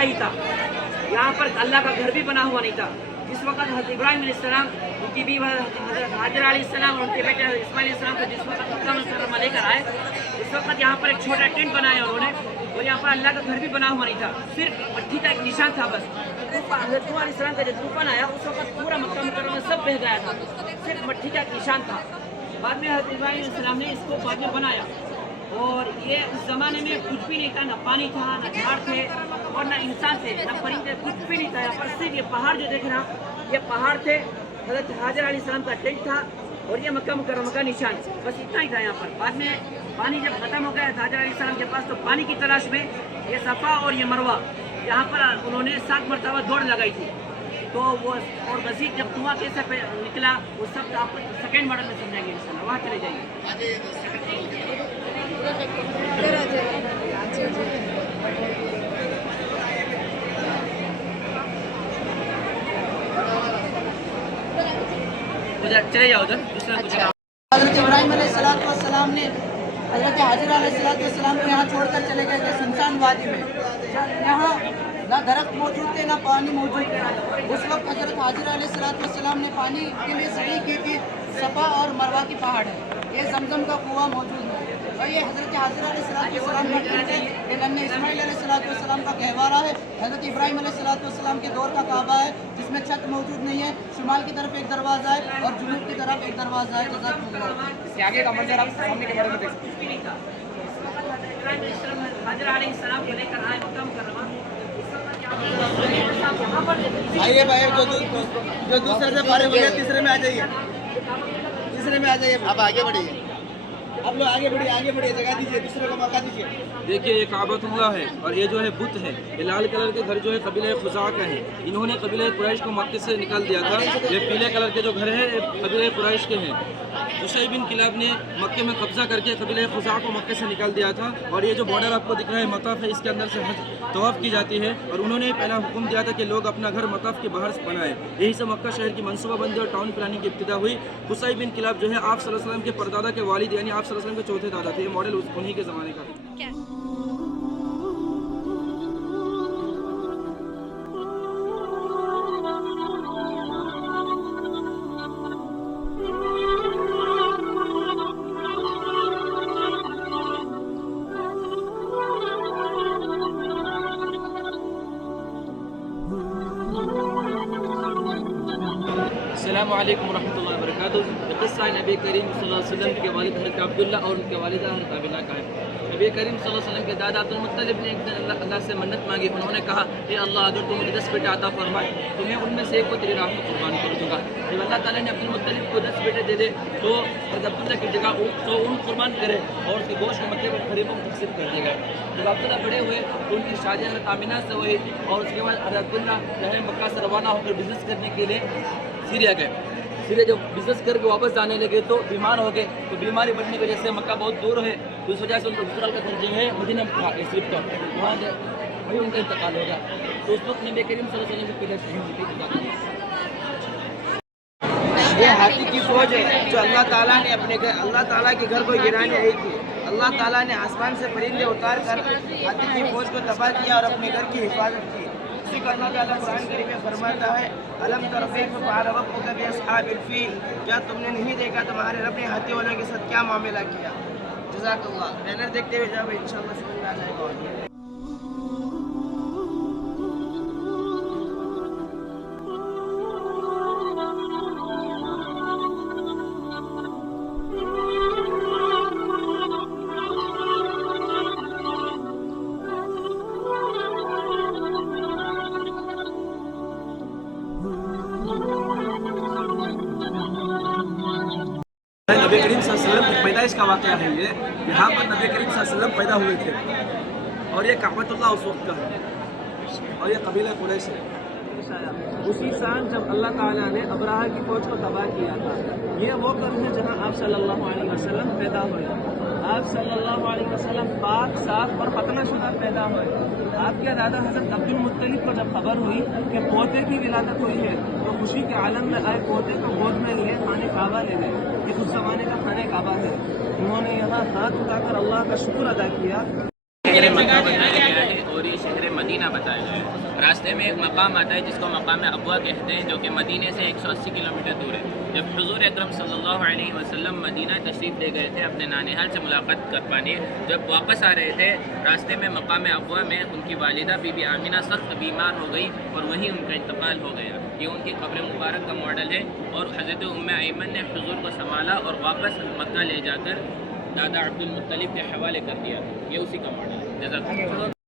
ایسا ہی تھا. یہاں پر اللہ کا گھر بھی بنا ہوا نہیں تھا. جس وقت حضرت ابراہیم علیہ السلام ان کی بیوی حضرت حاجر علیہ السلام اور ان کے بیٹے اسماعیل علیہ السلام کو جس وقت مکہ مکرمہ لے کر آئے, اس وقت یہاں پر ایک چھوٹا ٹینٹ بنایا انہوں نے, اور یہاں پر اللہ کا گھر بھی بنا ہوا نہیں تھا, صرف مٹی کا ایک نشان تھا بس. حضرت نوح علیہ السلام کا جب طوفان آیا اس وقت پورا مکہ مکرمہ سب بہہ گیا تھا, صرف مٹی کا ایک نشان تھا. بعد میں حضرت ابراہیم علیہ السلام نے اس کو بعد میں بنایا, اور یہ اس زمانے میں کچھ بھی نہیں تھا, نہ پانی تھا, نہ جھاڑ تھے, اور نہ انسان تھے, نہ پرندے, کچھ بھی نہیں تھا. یہاں پر صرف یہ پہاڑ جو دیکھ رہا یہ پہاڑ تھے, حضرت حاجر علیہ السلام کا ٹینٹ تھا, اور یہ مکہ مکرمہ کا نشان, بس اتنا ہی تھا یہاں پر. بعد میں پانی جب ختم ہو گیا حاجر علیہ السلام کے پاس, تو پانی کی تلاش میں یہ صفا اور یہ مروہ یہاں پر انہوں نے 7 مرتبہ دوڑ لگائی تھی. تو وہ اور مزید جب دھواں کیسے نکلا وہ سب آپ سیکنڈ ماڈل میں سمجھائیں گے انشاءاللہ. وہاں چلے جائیے. چلے جاؤ ادھر دوسرا کچھ. حضرت ابراہیم علیہ السلام نے حضرت حاجر علیہ السلام کو یہاں چھوڑ کر چلے گئے تھے سنسان وادی میں. یہاں نہ درخت موجود تھے, نہ پانی موجود تھا. اس وقت حضرت حاجر علیہ السلام نے پانی کے لیے سعی کی تھی. صفا اور مروہ کی پہاڑ ہے, یہ زمزم کا کنواں موجود ہے, اور یہ حضرت حاجر علیہ السلام کا ٹینٹ ہے. یہ ننھے اسماعیل علیہ السلام کا گہوارہ ہے. حضرت ابراہیم علیہ السلام کے دور کا کعبہ ہے, جس میں چھت موجود نہیں ہے. شمال کی طرف ایک دروازہ ہے اور جنوب کی طرف ایک دروازہ ہے. جزاک اللہ. اس کے آگے کا منظر آپ سامنے کے بارے میں دیکھ سکتے ہیں. حاجر علیہ السلام کو لے کر آئے مکہ مکرمہ. آئیے بھائی, جو دوسرے سے فارغ ہو گئے تیسرے میں آ جائیے, تیسرے میں آ جائیے. آپ آگے بڑھیے, آپ لوگ آگے بڑھیے, جگہ دیجیے, دوسرے کو موقع دیجیے. دیکھیے یہ کعبۃ اللہ ہے, اور یہ جو ہے بت ہے. یہ لال کلر کے گھر جو ہے قبیلہ خزاع کا ہے. انہوں نے قبیلہ قریش کو مکے سے نکال دیا تھا. یہ پیلے کلر کے جو گھر ہیں یہ قبیلہ قریش کے ہیں. قصی بن کلاب نے مکے میں قبضہ کر کے قبیلہ خزاع کو مکے سے نکال دیا تھا. اور یہ جو بارڈر آپ کو دکھ رہا ہے مطاف ہے, اس کے اندر سے طواف کی جاتی ہے. اور انہوں نے پہلا حکم دیا تھا کہ لوگ اپنا گھر مطاف کے باہر سے بنائیں. یہی سے مکہ شہر کی منصوبہ بندی اور ٹاؤن پلاننگ کی ابتدا ہوئی. قصی بن کلاب جو ہے آپ صلی اللہ علیہ وسلم کے پردادا کے والد, یعنی آپ صلی اللہ علیہ وسلم کے چوتھے دادا تھے. یہ ماڈل انہی کے زمانے کا ہے. السلام علیکم ورحمۃ اللہ وبرکاتہ. قصہ نبی کریم صلی اللہ علیہ وسلم کے والد حضرت عبداللہ اور ان کے والدہ حضرت آمنہ کا ہے. نبی کریم صلی اللہ علیہ وسلم کے دادا عبدالمطلب نے ایک دن اللہ سے منت مانگی. انہوں نے کہا اے اللہ, اگر تو مجھے 10 بیٹے عطا فرمائے تو میں ان میں سے ایک کو تیری راہ میں قربان کر دوں گا. جب اللہ تعالیٰ نے عبدالمطلب کو 10 بیٹے دے دے تو حضرت عبداللہ کی جگہ اونٹ قربان کرے اور اس کے گوشت کے مطلب غریبوں کو تقسیم کر دے گا. جب عبداللہ بڑے ہوئے تو ان کی شادی حضرت آمنہ سے ہوئی, اور اس کے بعد حضرت عبداللہ جو ہے مکہ سے روانہ ہو کر بزنس کرنے کے لیے سیریا گئے. سیریا جب بزنس کر کے واپس جانے لگے تو بیمار ہو گئے. تو بیماری بڑھنے کی وجہ سے مکہ بہت دور ہے, تو اس وجہ سے ان کو دوسرا کا جو ہے مدینہ صرف وہاں وہی ان کا انتقال ہو گیا. تو اس وقت نبی کریم صلی اللہ علیہ وسلم کی پیدائش نہیں ہوئی. یہ ہاتھی کی فوج ہے جو اللہ تعالیٰ نے اپنے گھر, اللہ تعالیٰ کے گھر کو گرانے آئی تھی. اللہ تعالیٰ نے آسمان سے پرندے اتار کر ہاتھی کی فوج کو تباہ کیا اور اپنے گھر کی حفاظت کی. اسی کا اللہ تعالیٰ قرآن کریم میں فرماتا ہے الم تر کیف فعل ربک باصحاب الفیل, کیا تم نے نہیں دیکھا تمہارے رب نے ہاتھی والوں کے ساتھ کیا معاملہ کیا. جزاک اللہ. بینر دیکھتے ہوئے جاؤ, انشاءاللہ سمجھ میں آ جائے گا. نبی کریم صلی اللہ علیہ وسلم کی پیدائش کا واقعہ ہے. یہ یہاں پر نبی کریم صلی اللہ علیہ وسلم پیدا ہوئے تھے, اور یہ کعبۃ اللہ اس وقت کا ہے, اور یہ قبیلہ قریش ہے. اسی سال جب اللہ تعالیٰ نے ابراہہ کی فوج کو تباہ کیا تھا, یہ وہ قرن ہے جہاں آپ صلی اللہ علیہ وسلم پیدا ہوئے. آپ صلی اللہ علیہ وسلم پاک صاف اور ختنہ شدہ پیدا ہوئے. آپ کے دادا حضرت عبدالمطلب کو جب خبر ہوئی کہ پوتے کی ولادت ہوئی ہے تو خوشی کے عالم میں آئے, پوتے کو گود میں لیے خانہ کعبہ لے گئے. یہ اس زمانے کا خانہ کعبہ ہے. انہوں نے یہاں ہاتھ اٹھا کر اللہ کا شکر ادا کیا. شہر مکہ بتایا گیا ہے اور یہ شہر مدینہ بتایا گیا ہے. راستے میں ایک مقام آتا ہے جس کو مقام ابوا کہتے ہیں، جو کہ مدینے سے 180 کلومیٹر دور ہے۔ جب حضور اکرم صلی اللہ علیہ وسلم مدینہ تشریف لے گئے تھے اپنے نانحال سے ملاقات کر پانے، جب واپس آ رہے تھے راستے میں مقام ابوا میں ان کی والدہ بی بی آمینہ سخت بیمار ہو گئی اور وہیں ان کا انتقال ہو گیا۔ یہ ان کی قبر مبارک کا ماڈل ہے، اور حضرت ام ایمن نے حضور کو سنبھالا اور واپس مکہ لے جا کر دادا عبد المطلب کے حوالے کر دیا۔ یہ اسی کا ماڈل ہے۔ جزاک اللہ۔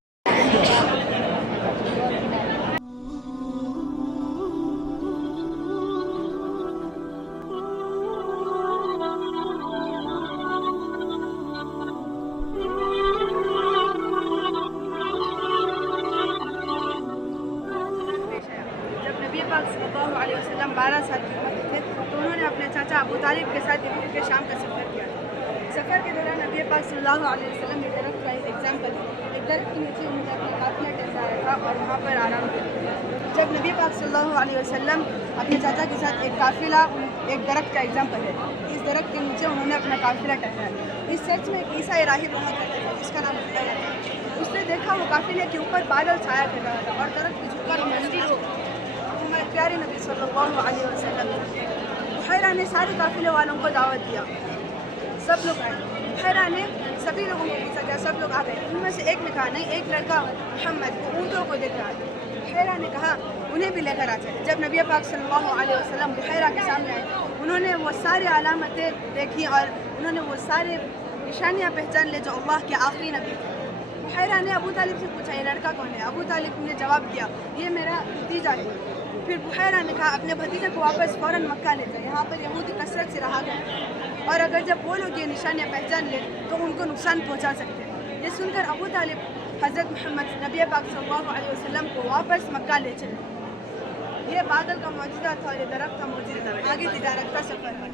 جب نبی پاک صلی اللہ علیہ وسلم 12 سال کی عمر کے تھے تو انہوں نے اپنے چاچا ابو طالب کے ساتھ یمن کے شام کا سفر کیا تھا۔ سفر کے دوران نبی پاک صلی اللہ علیہ وسلم ایک درخت کا ایک ایگزامپل ہے۔ ایک درخت کے نیچے انہوں نے اپنا قافلہ ٹھہرایا تھا اور وہاں پر آرام کیا۔ جب نبی پاک صلی اللہ علیہ وسلم اپنے چاچا کے ساتھ ایک قافلہ ایک درخت کا ایگزامپل ہے، اس درخت کے نیچے انہوں نے اپنا قافلہ ٹھہرایا۔ اس چرچ میں ایک عیسائی راہب رہا کرتا تھا جس کا نام بحیرہ تھا۔ اس نے دیکھا وہ قافلے کے اوپر بادل چھایا کر رہا تھا اور درخت کی جھک کر منظر ہو گئی۔ ہمارے پیارے نبی صلی اللہ علیہ وسلم بحیرہ نے سارے قافلے والوں کو دعوت دیا، سب لوگ آئے۔ بحیرہ نے سبھی لوگوں کو پوچھا گیا، سب لوگ آ گئے۔ ان میں سے ایک نے کہا نہیں، ایک لڑکا محمد وہ اونٹوں کو دیکھ رہا تھا۔ بحیرہ نے کہا انہیں بھی لے کر آ جائے۔ جب نبی پاک صلی اللہ علیہ وسلم بحیرہ کے سامنے آئے، انہوں نے وہ سارے علامتیں دیکھی اور انہوں نے وہ سارے نشانیاں پہچان لے جو اللہ کے آخری نبی تھے۔ بحیرہ نے ابو طالب سے پوچھا یہ لڑکا کون ہے؟ ابو طالب نے جواب دیا یہ میرا بھتیجا ہے۔ پھر بحیرہ نے کہا اپنے بھتیجے کو واپس فوراً مکہ لے جائے، یہاں پر یہودی کثرت سے رہا کرتے ہیں اور اگر جب وہ لوگ یہ نشانیاں پہچان لیں تو ان کو نقصان پہنچا سکتے ہیں۔ یہ سن کر ابو طالب حضرت محمد نبی پاک صلی اللہ علیہ وسلم کو واپس مکہ لے چلے۔ یہ بادل کا معجزہ تھا اور یہ درخت کا معجزہ تھا۔ آگے تجارت کا سفر ہے۔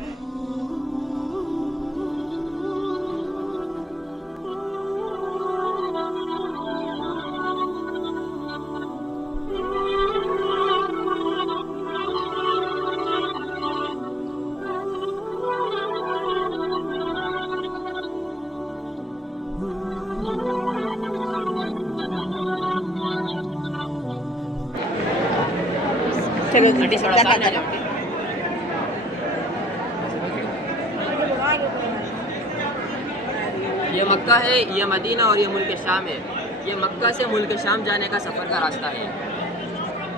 یہ مکہ ہے، یہ مدینہ اور یہ ملک شام ہے۔ یہ مکہ سے ملک شام جانے کا سفر کا راستہ ہے۔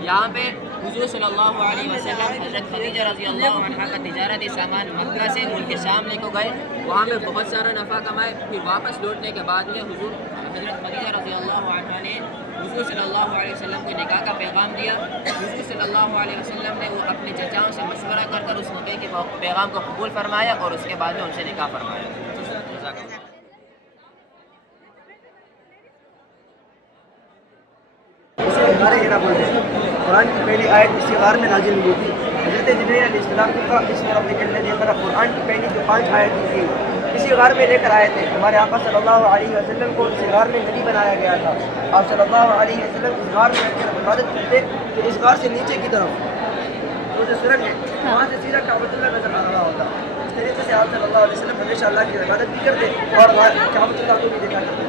یہاں پہ حضور صلی اللہ علیہ وسلم حضرت خدیجہ رضی اللہ عنہ کا تجارتی سامان مکہ سے ملک شام لے کو گئے، وہاں پہ بہت سارا نفع کمائے۔ پھر واپس لوٹنے کے بعد میں حضرت خدیجہ رضی اللہ عنہ نے حضور صلی اللہ علیہ وسلم کو نکاح کا پیغام دیا۔ حضور صلی اللہ علیہ وسلم نے وہ اپنے چچاؤں سے مشورہ کر کر اس نکاح کے پیغام کو قبول فرمایا اور اس کے بعد میں ان سے نکاح فرمایا۔ قرآن کی پہلی آیت اسی غار میں نازل ہوئی تھی۔ حضرت جبرائیل علیہ السلام کو اس میں رب الذی قرأ قرآن کی پہلی جو 5 آیتیں تھیں اسی غار میں لے کر آئے تھے۔ ہمارے آقا صلی اللہ علیہ وسلم کو اسی غار میں نبی بنایا گیا تھا۔ آپ صلی اللہ علیہ وسلم اس غار میں رہ کر عبادت کرتے تو اس غار سے نیچے کی طرف وہ جو سرنگ ہے وہاں سے سیدھا کعبۃ اللہ نظر آ رہا ہوتا۔ اس طریقے سے آپ صلی اللہ علیہ وسلم ہمیشہ اللہ کی عبادت بھی کرتے اور کعبۃ اللہ کو بھی دیکھا کرتے۔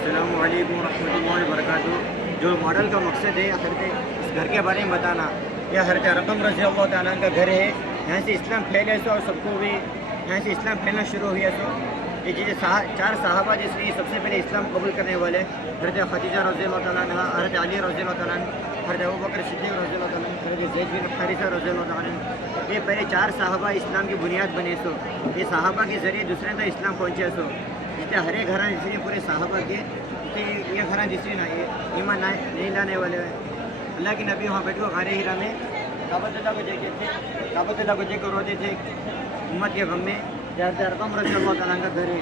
السلام علیکم ورحمۃ اللہ وبرکاتہ۔ جو ماڈل کا مقصد ہے حضرت اس گھر کے بارے میں بتانا، یہ حضرت رقم رضی اللہ تعالیٰ کا گھر ہے۔ یہاں سے اسلام پھیلے سو اور سب کو بھی یہاں سے اسلام پھیلنا شروع ہوا سو یہ جیسے 4 صحابہ جس میں سب سے پہلے اسلام قبول کرنے والے حضرت خدیجہ رضی اللہ تعالیٰ عنہ، حضرت علی رضی اللہ تعالیٰ عنہ، حضرت ابوبکر صدیق رضی اللہ تعالیٰ عنہ، حضرت زید بن حارثہ رضی اللہ تعالیٰ عنہ۔ یہ پہلے 4 صحابہ اسلام کی بنیاد بنے سو۔ یہ صحابہ کے ذریعے دوسرے تک اسلام پہنچے سو۔ جس ہر ایک گھرانے جس نے پورے صحابہ کے یہ گھراں جس نے ایمان نہیں لانے والے ہیں۔ اللہ کے نبی وہاں بیٹھے غار ہیرا میں کعبۃ اللہ کو دیکھتے تھے، کعبۃ اللہ کو دیکھ کر روتے تھے امت کے غم میں۔ حضرت رقم رضی اللہ تعالیٰ کا گھر ہے۔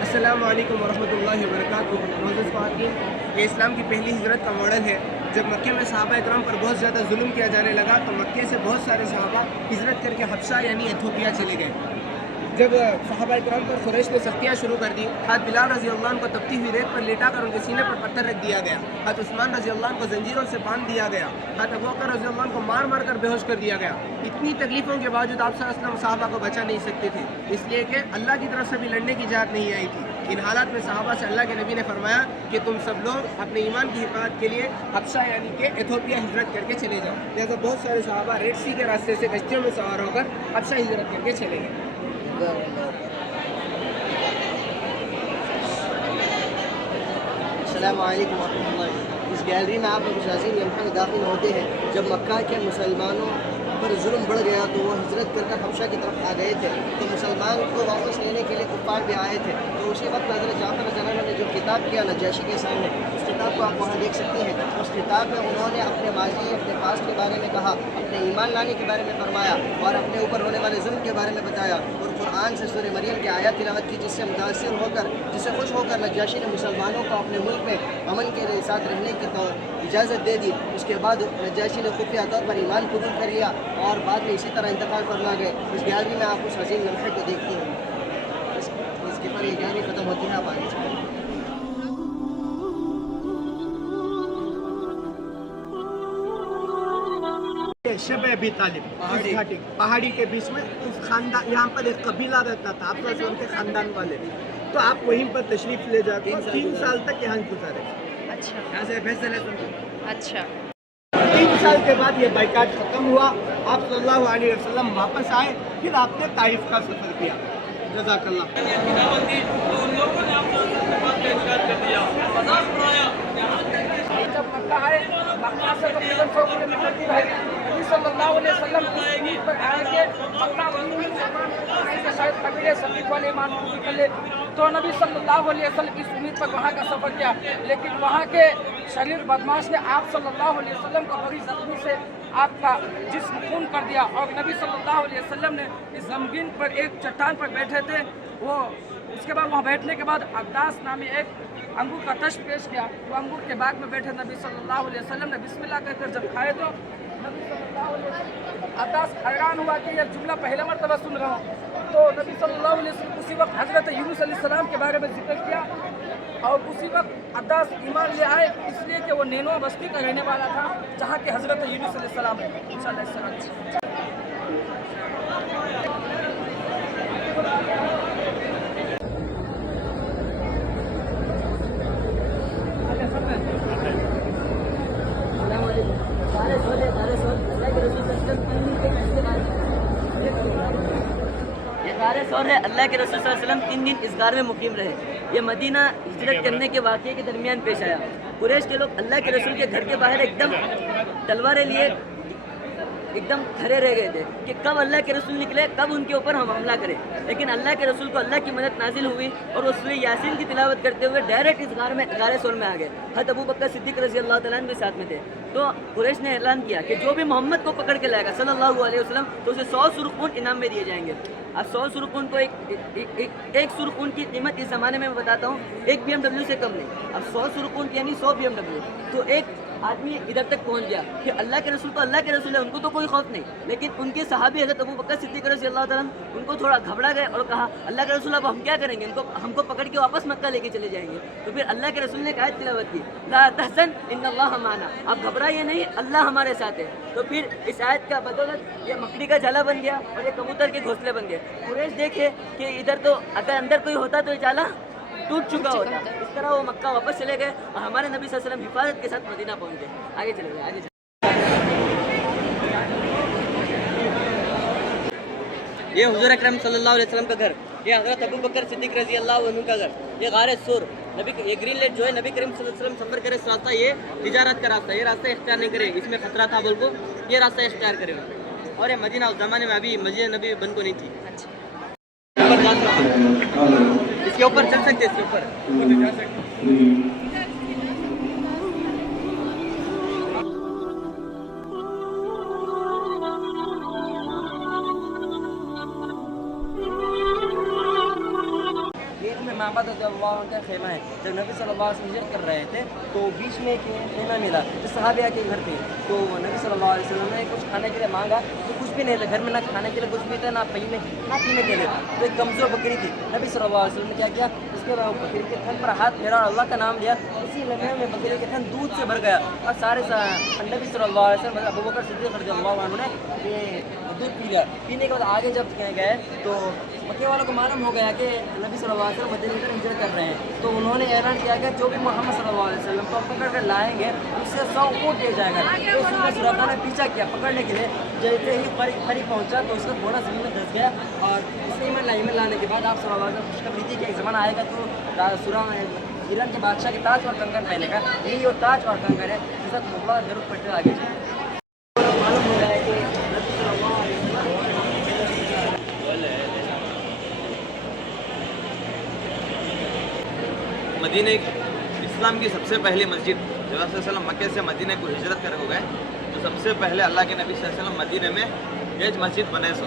السلام علیکم ورحمۃ اللہ وبرکاتہ۔ معزز خواتین، یہ اسلام کی پہلی ہجرت کا ماڈل ہے۔ جب مکے میں صحابہ اکرام پر بہت زیادہ ظلم کیا جانے لگا تو مکے سے بہت سارے صحابہ ہجرت کر کے حبشہ یعنی ایتھوپیا چلے گئے۔ جب صحابہ کرام پر قریش نے سختیاں شروع کر دی، حضرت بلال رضی اللہ عنہ کو تپتی ہوئی ریت پر لیٹا کر ان کے سینے پر پتھر رکھ دیا گیا، حضرت عثمان رضی اللہ عنہ کو زنجیروں سے باندھ دیا گیا، حضرت ابوبکر رضی اللہ عنہ کو مار مار کر بے ہوش کر دیا گیا۔ اتنی تکلیفوں کے باوجود آپ صلی اللہ علیہ وسلم صحابہ کو بچا نہیں سکتے تھے، اس لیے کہ اللہ کی طرف سے بھی لڑنے کی جہاد نہیں آئی تھی۔ ان حالات میں صحابہ سے اللہ کے نبی نے فرمایا کہ تم سب لوگ اپنے ایمان کی حفاظت کے لیے حبشہ یعنی کہ ایتھوپیا ہجرت کر کے چلے جاؤ۔ لہٰذا بہت سارے صحابہ ریڈ سی کے راستے سے کشتیوں میں سوار ہو کر حبشہ ہجرت کر کے چلے گئے۔ السلام علیکم ورحمۃ اللہ۔ اس گیلری میں آپ مشاہدین لمحہ میں داخل ہوتے ہیں جب مکہ کے مسلمانوں پر ظلم بڑھ گیا تو وہ ہجرت کر حبشہ کی طرف آ گئے تھے، تو مسلمان کو واپس لینے کے لیے کفار بھی آئے تھے۔ تو اسی وقت حضرت جعفر رضی اللہ عنہ نے جو خطاب کیا نجاشی کے سامنے، اس کتاب کو آپ وہاں دیکھ سکتے ہیں۔ اس کتاب میں انہوں نے اپنے ماضی، اپنے پاس کے بارے میں کہا، اپنے ایمان لانے کے بارے میں فرمایا اور اپنے اوپر ہونے والے ظلم کے بارے میں بتایا، اور قرآن سے سورہ مریم کی آیات تلاوت کی، جس سے متاثر ہو کر، جس سے خوش ہو کر نجاشی نے مسلمانوں کو اپنے ملک میں امن کے ساتھ رہنے کی اجازت دے دی۔ اس کے بعد نجاشی نے خفیہ طور پر ایمان قبول کر لیا اور بعد میں اسی طرح انتقال فرما گئے۔ اس گیلری میں آپ اس حسین لمحے کو دیکھتے ہیں۔ اس کے پر یہ گیلری ختم ہوتی ہے، آپ آگے چلیں۔ شب ابی طالب پہاڑی کے بیچ میں اس خاندان، یہاں پر ایک قبیلہ رہتا تھا، آپ سے ان کے خاندان والے، تو آپ وہیں پر تشریف لے جاتے ہیں، 3 سال تک یہاں گزارے۔ اچھا یہاں سے فیصلہ اچھا 3 سال کے بعد یہ بائیکاٹ ختم ہوا، آپ صلی اللہ علیہ وسلم واپس آئے، پھر آپ نے طائف کا سفر کیا۔ جزاک اللہ۔ جب مکہ آئے، مکہ سے تقریباً 100 کلومیٹر دور ہے، نبی صلی اللہ علیہ وسلم اس امید پر آئے کہ مکہ کے شاید قبیلے ثقیف والے ایمان قبول کر لے، تو نبی صلی اللہ علیہ وسلم اس امید پر وہاں کا سفر کیا، لیکن وہاں کے شریر بدماش نے آپ صلی اللہ علیہ وسلم کو بڑی زخمی سے آپ کا جسم خون کر دیا، اور نبی صلی اللہ علیہ وسلم نے اس غمگین پر ایک چٹان پر بیٹھے تھے، وہ اس کے بعد وہاں بیٹھنے کے بعد عباس نامی ایک انگور کا تش پیش کیا، وہ انگور کے باغ میں بیٹھے نبی صلی اللہ علیہ وسلم نے بسم اللہ کہہ کر جب کھائے تو نبی صلی اللہ علیہ وسلم عباس حیران ہوا کہ یہ جملہ پہلا مرتبہ سن رہا ہوں، تو نبی صلی اللہ علیہ وسلم اسی وقت حضرت یونس علیہ السلام کے بارے میں ذکر کیا، اور اسی وقت عباس ایمان لے آئے، اس لیے کہ وہ نینوا بستی کا رہنے والا تھا جہاں کہ حضرت یونس علیہ السلام ہے۔ انشاءاللہ اس طرح اور ہے اللہ کے رسول صلی اللہ علیہ وسلم 3 دن اس غار میں مقیم رہے۔ یہ مدینہ ہجرت کرنے کے واقعے کے درمیان پیش آیا۔ قریش کے لوگ اللہ کے رسول کے گھر کے باہر ایک دم تلواریں لیے ایک دم کھڑے رہ گئے تھے کہ کب اللہ کے رسول نکلے، کب ان کے اوپر ہم حملہ کریں، لیکن اللہ کے رسول کو اللہ کی مدد نازل ہوئی اور وہ سورہ یاسین کی تلاوت کرتے ہوئے ڈائریکٹ اس غار سور میں آ گئے۔ حضرت ابوبکر صدیق رضی اللہ تعالیٰ عنہ بھی ساتھ میں تھے، تو قریش نے اعلان کیا کہ جو بھی محمد کو پکڑ کے لائے گا صلی اللہ علیہ وسلم تو اسے 100 سرخ اونٹ انعام میں دیے جائیں گے۔ اب 100 سرخ اونٹ کو ایک سرخ اونٹ کی قیمت اس زمانے میں بتاتا ہوں، ایک BMW سے کم نہیں۔ اب 100 سرخ اونٹ یعنی 100 BMW، تو ایک آدمی ادھر تک پہنچ گیا کہ اللہ کے رسول تو اللہ کے رسول ہے، ان کو تو کوئی خوف نہیں، لیکن ان کے صحابی حضرت ابوبکر صدیق رضی اللہ تعالیٰ عنہ ان کو تھوڑا گھبرا گئے اور کہا اللہ کے رسول اب ہم کیا کریں گے، ان کو ہم کو پکڑ کے واپس مکہ لے کے چلے جائیں گے۔ تو پھر اللہ کے رسول نے ایک آیت تلاوت کی، لا تحزن ان اللہ معنا، آپ گھبرائیے نہیں، اللہ ہمارے ساتھ ہے۔ تو پھر اس آیت کا بدولت یہ مکڑی کا جالا بن گیا اور یہ کبوتر کے گھونسلے بن گئے۔ قریش دیکھے کہ ادھر تو اگر اندر کوئی ہوتا تو یہ جالا ٹوٹ چکا ہوتا، اس طرح وہ مکہ واپس چلے گئے اور ہمارے نبی صلی اللہ علیہ وسلم حفاظت کے ساتھ مدینہ پہنچ گئے۔ آگے چلے گئے، آگے یہ حضور اکرم صلی اللہ علیہ وسلم کا گھر، یہ حضرت ابوبکر صدیق رضی اللہ عنہ کا گھر، یہ غار سور، یہ گرین لائٹ جو ہے نبی کریم صلی اللہ علیہ وسلم سفر کرے اس راستہ، یہ تجارت کا راستہ، یہ راستہ اختیار نہیں کرے، اس میں خطرہ تھا بول کو یہ راستہ اختیار کرے گا۔ اور یہ مدینہ اس زمانے میں ابھی مسجد نبی بن کو نہیں تھی، اس کے اوپر چل سکتے، اس کے اوپر جا سکتے۔ بن معبد رضی اللہ عنہ کا خیمہ ہے. جب نبی صلی اللہ علیہ وسلم ہجرت کر رہے تھے تو بیچ میں ایک خیمہ ملا جو صحابہ کے گھر تھے. تو نبی صلی اللہ علیہ وسلم نے کچھ کھانے کے لیے مانگا تو کچھ بھی نہیں تھا گھر میں, نہ کھانے کے لیے کچھ بھی تھا, نہ پینے کے لیے. تو ایک کمزور بکری تھی. نبی صلی اللہ علیہ وسلم نے کیا کیا, اس کے بعد بکری کے تھن پر ہاتھ پھیرا اور اللہ کا نام لیا. اسی لمحے میں بکری کے تھن دودھ سے بھر گیا اور سارے نبی صلی اللہ علیہ وسلم ابو بکر صدیق رضی اللہ عنہ نے یہ دودھ پی لیا. پینے کے بعد آگے جب گئے تو مکے والوں کو معلوم ہو گیا کہ نبی صلی اللہ علیہ وسلم مدینے کی طرف ہجرت کر رہے ہیں. تو انہوں نے اعلان کیا کہ جو بھی محمد صلی اللہ علیہ وسلم کو پکڑ کر لائیں گے اس سے 100 اونٹ دیا جائے گا. تو اس میں سراقہ نے پیچھا کیا پکڑنے کے لیے. جیسے ہی قریب پہنچا تو اس کا گھوڑا زمین میں دھس گیا اور اس نے ایمان لانے کے بعد آپ صلی اللہ علیہ وسلم خوشخبری دی کہ ایک زمانہ آئے گا تو ایران کے بادشاہ کے تاج اور کنگن پہنے کا. یہی وہ تاج اور کنگن ہے جس کا بڑا ضرورت پڑتے آگے معلوم ہو رہا ہے کہ نبی صلی اللہ علیہ مدینہ اسلام کی سب سے پہلی مسجد جب آپ صلی اللہ علیہ وسلم مکے سے مدینہ کو ہجرت کر ہو گئے تو سب سے پہلے اللہ کے نبی صلی اللہ علیہ وسلم مدینہ میں ایک مسجد بنے سو.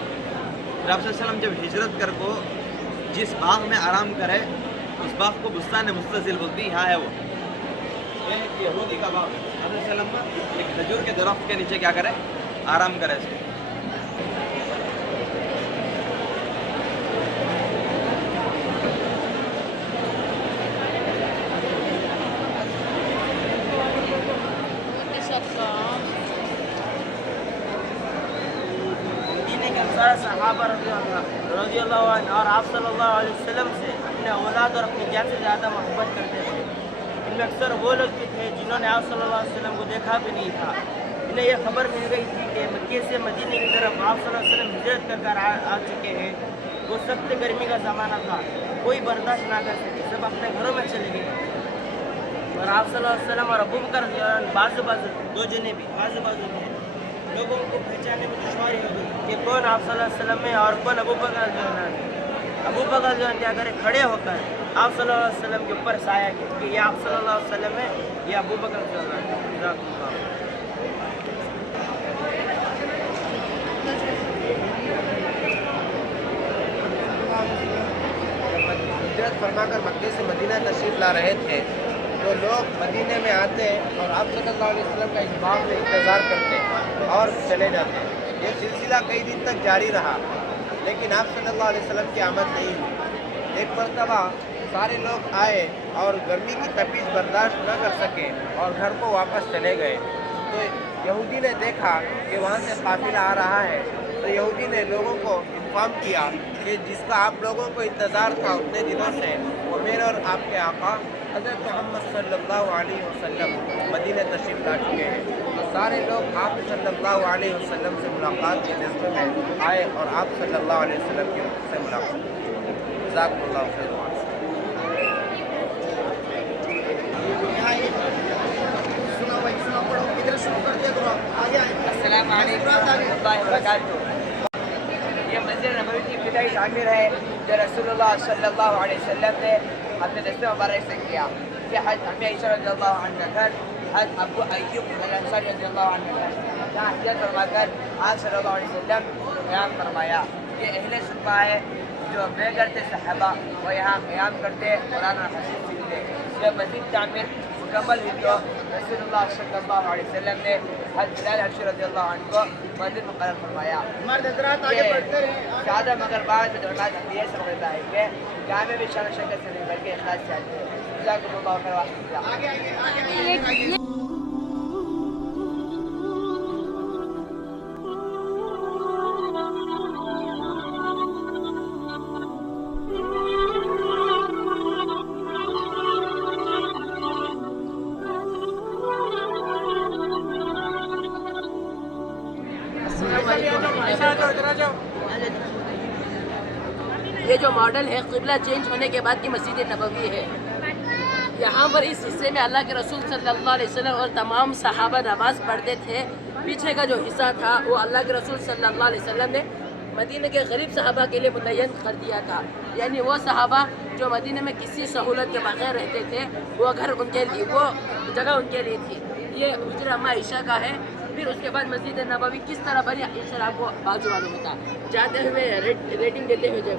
پھر آپ صلی اللہ علیہ وسلم جب ہجرت کر کو جس باغ میں آرام کرے اس باغ کو بستان مستظل بولتی یہاں ہے. وہ یہ یہودی کا باغ آپ صلی اللہ علیہ وسلم ایک کھجور کے درخت کے نیچے کیا کرے, آرام کرے. صحابہ رضی اللہ عنہ اور آپ صلی اللہ علیہ وسلم سے اپنے اولاد اور اپنی جان سے زیادہ محبت کرتے تھے. ان میں اکثر وہ لوگ بھی تھے جنہوں نے آپ صلی اللہ علیہ وسلم کو دیکھا بھی نہیں تھا. انہیں یہ خبر مل گئی تھی کہ مکے سے مدینے کی طرف آپ صلی اللہ علیہ وسلم ہجرت کر آ چکے ہیں. وہ سخت گرمی کا زمانہ تھا, کوئی برداشت نہ کر سکے, سب اپنے گھروں میں چلے گئے. اور آپ صلی اللہ علیہ وسلم اور ابو بکر بازو دو جنے بھی بازو تھے. لوگوں کو پہچاننے میں دشواری ہو گئی کہ کون آپ صلی اللہ علیہ وسلم ہے اور کون ابو بکر جو ہے. ابو بکر جو ہے کیا کرے, کھڑے ہو کر آپ صلی اللہ علیہ وسلم کے اوپر سایہ کہ یہ آپ صلی اللہ علیہ وسلم ہے, یہ ابو بکر جو ہے. ہجرت فرما کر مکے سے مدینہ تشریف لا رہے تھے تو لوگ مدینے میں آتے اور آپ صلی اللہ علیہ وسلم کا اس باغ میں انتظار کرتے اور چلے جاتے. یہ سلسلہ کئی دن تک جاری رہا لیکن آپ صلی اللہ علیہ وسلم کی آمد نہیں ہوئی. ایک مرتبہ سارے لوگ آئے اور گرمی کی تپش برداشت نہ کر سکے اور گھر کو واپس چلے گئے. تو یہودی نے دیکھا کہ وہاں سے قافلہ آ رہا ہے تو یہودی نے لوگوں کو انفارم کیا کہ جس کا آپ لوگوں کو انتظار تھا اتنے دنوں سے وہ میرے اور آپ کے آقا حضرت محمد صلی اللہ علیہ وسلم مدینہ تشریف لا چکے ہیں. تو سارے لوگ آپ صلی اللہ علیہ وسلم سے ملاقات کے جذبے میں آئے اور آپ صلی اللہ علیہ وسلم کی سے ملاقات. جزاکم اللہ خیر. السلام علیکم ورحمۃ اللہ وبرکاتہ. یہ مسجد نبوی کی ابتدائی تعمیر ہے جو رسول اللہ صلی اللہ علیہ وسلم نے اپنے دست مبارک سے کیا. یہ حضرت امی عائشہ رضی اللہ عنہ کا گھر, حضرت ابو ایوب الانصاری رضی اللہ عنہ کا گھر, جہاں ہجرت فرما کر آپ صلی اللہ علیہ وسلم قیام فرمایا. یہ اہل صفہ ہے جو بے کرتے صحابہ وہ یہاں قیام کرتے قرآن اور حدیث سیکھتے. جب مزید تعمیر مکمل ہوئی تو رسول اللہ صلی اللہ علیہ وسلم نے حضرت بلال حبشی رضی اللہ عنہ کو مسجد مقرر فرمایا. زیادہ مگر بعد میں دورات انبیاء سے مغربہ ہے کہ جہاں میں بھی شان شکر سے نہیں بلکہ اخلاص سے آتے ہیں. جزاکم اللہ خیر واسطہ. یہ جو ماڈل ہے قبلہ چینج ہونے کے بعد کی مسجد نبوی ہے. یہاں پر اس حصے میں اللہ کے رسول صلی اللہ علیہ وسلم اور تمام صحابہ نماز پڑھتے تھے. پیچھے کا جو حصہ تھا وہ اللہ کے رسول صلی اللہ علیہ وسلم نے مدینہ کے غریب صحابہ کے لیے متعین کر دیا تھا. یعنی وہ صحابہ جو مدینہ میں کسی سہولت کے بغیر رہتے تھے وہ گھر ان کے لیے, وہ جگہ ان کے لیے تھی. یہ حجرہ اما عائشہ کا ہے. پھر اس کے بعد مسجد نبوی کس طرح بنی انشاءاللہ آپ کو بازو معلوم ہوتا. جاتے ہوئے ریٹنگ دیتے ہوئے جب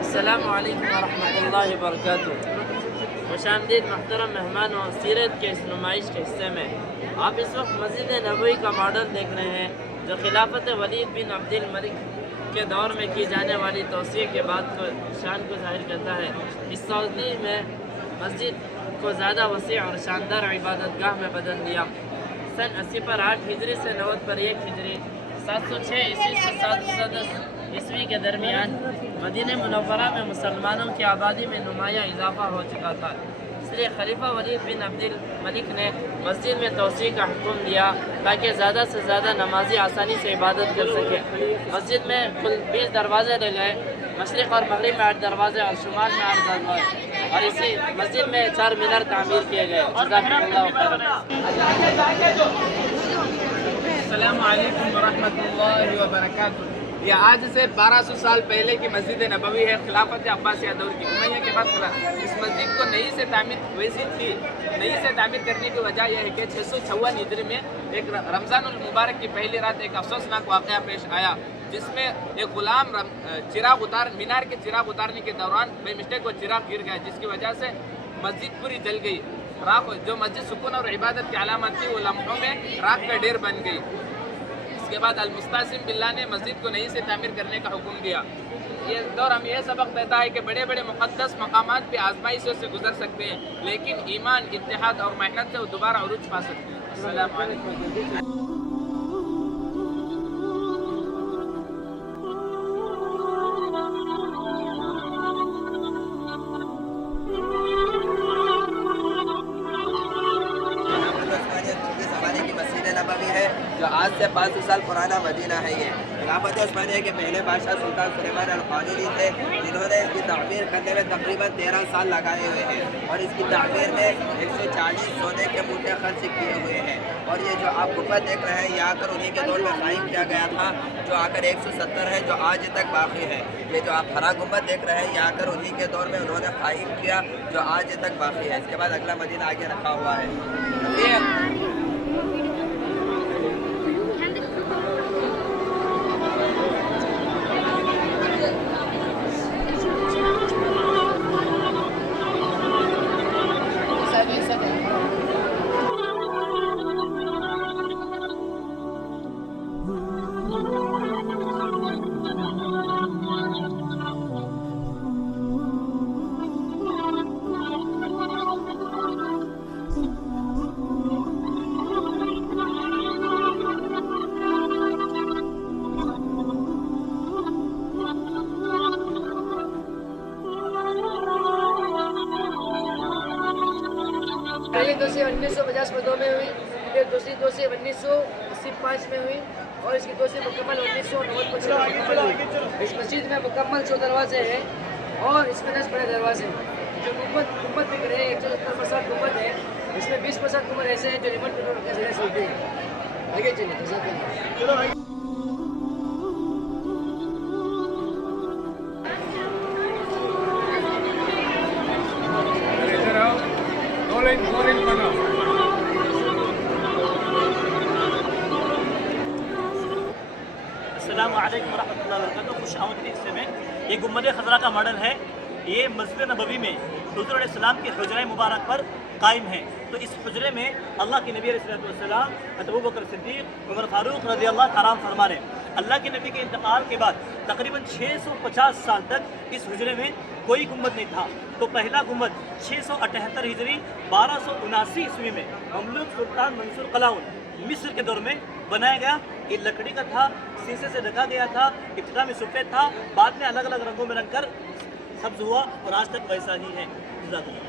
السلام علیکم ورحمۃ اللہ وبرکاتہ۔ خوش آمدید محترم مہمان اور سیرت کے اس نمائش کے حصے میں آپ اس وقت مسجد نبوی کا ماڈل دیکھ رہے ہیں جو خلافت ولید بن عبد الملک کے دور میں کی جانے والی توسیع کے بعد کو شان کو ظاہر کرتا ہے۔ اس توسیع میں مسجد کو زیادہ وسیع اور شاندار عبادت گاہ میں بدل دیا۔ سن 80 پر 8 ہجری سے 90 پر 1 ہجری 706 عیسوی سے 710 عیسوی کے درمیان مدینہ منورہ میں مسلمانوں کی آبادی میں نمایاں اضافہ ہو چکا تھا، اس لیے خلیفہ ولید بن عبد الملک نے مسجد میں توسیع کا حکم دیا تاکہ زیادہ سے زیادہ نمازی آسانی سے عبادت کر سکے۔ مسجد میں کل 20 دروازے لگائے، مشرق اور مغرب میں 8 دروازے اور شمال میں 8 دروازے، اور اسی مسجد میں 4 مینار تعمیر کیے گئے۔ جزاکم اللہ خیرا۔ السلام علیکم ورحمۃ اللہ وبرکاتہ۔ یہ آج سے 1200 سال پہلے کی مسجد نبوی ہے، خلافت عباسیہ دور کی۔ امیہ کے بعد اس مسجد کو نئی سے تعمیر کرنے کی وجہ یہ ہے کہ 656 ہجری میں ایک رمضان المبارک کی پہلی رات ایک افسوسناک واقعہ پیش آیا، جس میں ایک غلام مینار کے چراغ اتارنے کے دوران بے مسٹیک وہ چراغ گر گیا، جس کی وجہ سے مسجد پوری جل گئی۔ جو مسجد سکون اور عبادت کی علامت تھی وہ لمحوں میں راکھ کا ڈھیر بن گئی۔ اس کے بعد المستعصم باللہ نے مسجد کو نئی سے تعمیر کرنے کا حکم دیا۔ یہ دور ہمیں یہ سبق دیتا ہے کہ بڑے بڑے مقدس مقامات بھی آزمائشوں سے گزر سکتے ہیں، لیکن ایمان، اتحاد اور محنت سے وہ دوبارہ عروج پا سکتے ہیں۔ السلام علیکم۔ جو آج سے 500 سال پرانا مدینہ ہے۔ یہ خلافت عثمانیہ کے پہلے بادشاہ سلطان سلیمان القانونی تھے، جنہوں نے اس کی تعمیر کرنے میں تقریباً 13 سال لگائے ہوئے ہیں، اور اس کی تعمیر میں 140 سونے کے موٹے خرچ کیے ہوئے ہیں۔ اور یہ جو آپ گنبد دیکھ رہے ہیں، یہ آ کر انہیں کے دور میں قائم کیا گیا تھا، جو آ کر 170 ہے، جو آج تک باقی ہے۔ یہ جو آپ ہرا گنبد دیکھ رہے ہیں، یہ آ کر انہیں کے دور میں انہوں نے قائم کیا، جو آج تک باقی ہے۔ اس کے بعد اگلا مدینہ آگے رکھا ہوا ہے۔ پہلی توسیع 1952 میں ہوئی، پھر دوسری توسیع 1985 میں ہوئی، اور اس کی توسیع مکمل 1990 میں مکمل ہوئی۔ اس مسجد میں مکمل 100 دروازے ہیں اور اس میں 10 بڑے دروازے ہیں۔ جو گنبد دکھ رہے ہیں 170% گنبد ہے، اس میں 20% گنبد ایسے ہیں جو ریموٹ کنٹرول کے ذریعے سے ہوتے ہیں۔ آگے چلیے، جزاک اللہ۔ السلام علیکم ورحمۃ اللہ وبرکاتہ۔ خوش آمدید حصے میں یہ گنبد خضرا کا ماڈل ہے۔ یہ مسجد نبوی میں حضور علیہ السلام کے حجرہ مبارک پر قائم ہے۔ تو اس حجرے میں اللہ کے نبی علیہ السلام، ابو بکر صدیق، عمر فاروق رضی اللہ تعالیٰ عنہ فرما رہے ہیں، اللہ کے نبی کے انتقال کے بعد تقریباً 650 سال تک اس حجرے میں کوئی گنبد نہیں تھا۔ تو پہلا گنبد 678 ہجری 1279 عیسوی میں مملوک سلطان منصور قلاؤن مصر کے دور میں بنایا گیا۔ یہ لکڑی کا تھا، شیشے سے ڈھکا گیا تھا، ابتدا میں سفید تھا، بعد میں الگ الگ رنگوں میں رنگ کر سبز ہوا اور آج تک ویسا ہی ہے۔ جزاک اللہ۔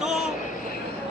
2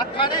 18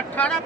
18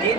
3